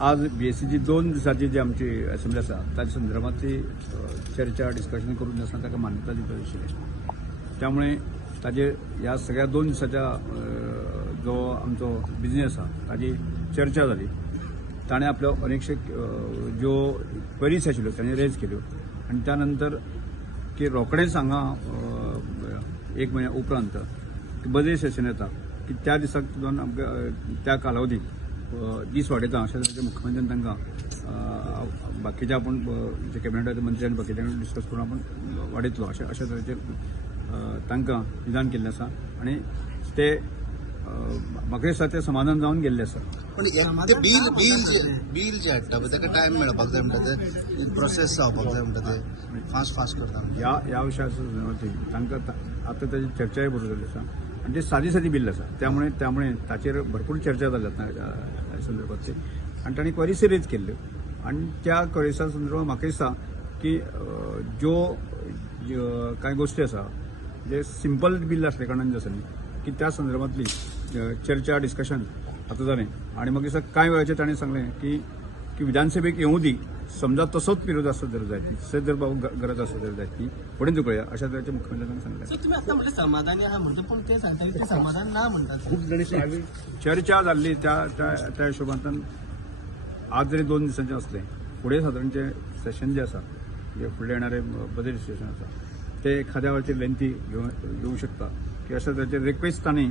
आज BSCची 2 दिसाची जी आमची असेंब्ली आसा ताच्या संदर्भातली चर्चा डिस्कशन करून आसतना ताका मान्यता दिवपा आशिल्ली. त्यामुळे ताजेर ह्या सगळ्या 2 दिसाच्या जो आमचो बिझनेस आसा ताजी चर्चा जाली. ताणें आपल्यो अनेकशे ज्यो क्वेरीज आशिल्ल्यो ताणें रेज केल्यो आनी त्यानंतर की रोखडेंच हांगा 1 म्हयन्या उपरांत बजेट सेशन येता की त्या दिसाक सुद्दां आमकां त्या कालावधीक दीस वाडयता अशें तरेचे मुख्यमंत्र्यान तांकां बाकीचे आपण जे कॅबिनेटाचे मंत्री आनी बाकीच्यांनी डिस्कस करून आपण वाडयतलो अशा तरेचे तांकां विधान केल्लें आसा आनी ते म्हाका दिसता ते समाधान जावन गेल्ले आसा. पण बील जे हाडटा पळय ताका टायम मेळपाक जाय म्हणटा ते प्रोसेस जावपाक जाय म्हणटा ते फास्ट करता ह्या विशयाची तांकां आतां ताची चर्चाय भरपूर जाल्ली आसा आणि ते सादी बिल आसा. त्यामुळे ताचेर भरपूर चर्चा जाल्या संदर्भातली आणि तांणी क्वेरीज रेज केल्ल्यो आणि त्या क्वेरीसा संदर्भात म्हाका दिसता की ज्यो कांय गोष्टी आसा जे सिंपल बिल आसले कारणान जे आसा न्ही की त्या संदर्भातली चर्चा डिस्कशन आता जालें आणि म्हाका दिसता कांय वेळाचेर ताणें सांगलें की विधानसभेक येवं दी समजा तसोच पिरियड आसत जर जाय तशें जर गरज आसत जर जाय ती फुडें चुकया अशा तरेचे मुख्यमंत्र्यांनी सांगलें. तुम्ही आता म्हणजे समाधानी आहात म्हणतो पण ते सांगता की ते समाधान ना म्हणतात. खूप जण चर्चा जाल्ली त्या हिशोबांतल्यान आज जरी 2 दिसांचें असलें फुडें सादारणचे सेशन जे आसा जे फुडले येणारे बजेट सेशन आसा ते एखाद्या वेळाचेर लेंथी येवं शकता की अशा तरेचे रिक्वेस्ट तांणी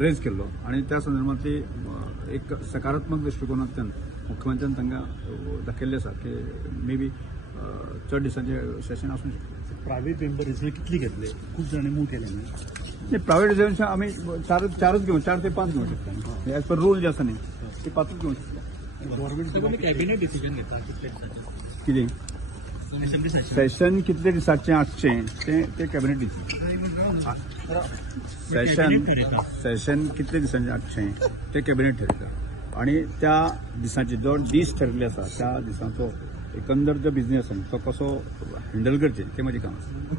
रेज केल्लो आणि त्या संदर्भातली एक सकारात्मक दृष्टिकोनांतल्यान मुख्यमंत्र्यान तांकां दाखयल्लें आसा की मे बी चड दिसांचें सेशन आसूं शकता. प्रायव्हेट मेंबर कितली घेतले खूप जणांनी मूव केले नाही प्रायव्हेट रिझर्वेशन आमी चारच घेऊ 4 ते 5 घेवं शकता. एज पर रूल जे आसा न्ही ते 5च घेवं शकता. गव्हर्नमेंट कॅबिनेट डिसिजन घेता कितें सेशन कितले दिसाचें आसचें ते कॅबिनेट डिसिजन. सेशन कितले दिसांचें आसचें ते कॅबिनेट ठरयता आणि त्या दिसांचे जो दीस ठरले आसा त्या दिसांचो एकंदर जो बिझनेस आसा तो कसो हँडल करचे ते म्हजें काम आसा.